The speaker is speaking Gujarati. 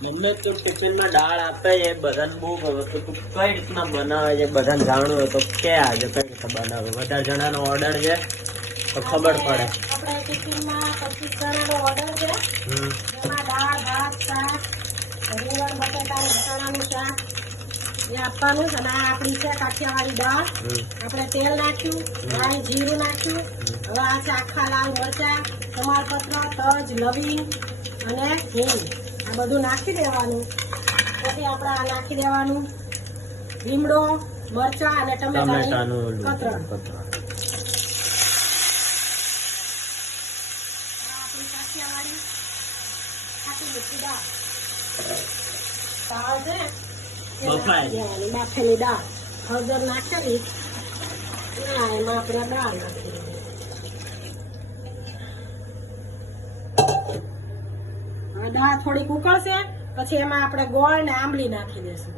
મને તો ટિફિન માં દાળ આપે છે બધાને બહુ ગમે તો તું કઈ રીતના બનાવે છે બધાને જાણવું હોય તો કે આજે કઈ રીતે બનાવે બધા જણાનો ઓર્ડર છે તો ખબર પડે આપણે ટિફિનમાં 25 જણાનો ઓર્ડર છે એમાં દાળ ભાત શાક રીંગણ બટાકાનું ચણાનું શાક એ આપવાનું અને આ આપણી છે કાઠિયાવાડી દાળ આપણે તેલ નાખ્યું રાઈ જીરું નાખ્યું હવે આ છે આખા લાલ મરચાં તમાલપત્ર તજ લવિંગ અને હિંગ આ બધું નાખી દેવાનું પછી આપણે આ નાખી દેવાનું લીમડો મરચાં અને ટમેટાનું કતરણ આપણી કાઠિયાવાડી ખાટી મીઠી દાળ છે બાફેલી દાળ હળદર નાખેલી એમાં આપણે દાળ નાખી દાળ થોડીક ઉકળશે પછી એમાં આપણે ગોળ ને આંબલી નાખી દઈશું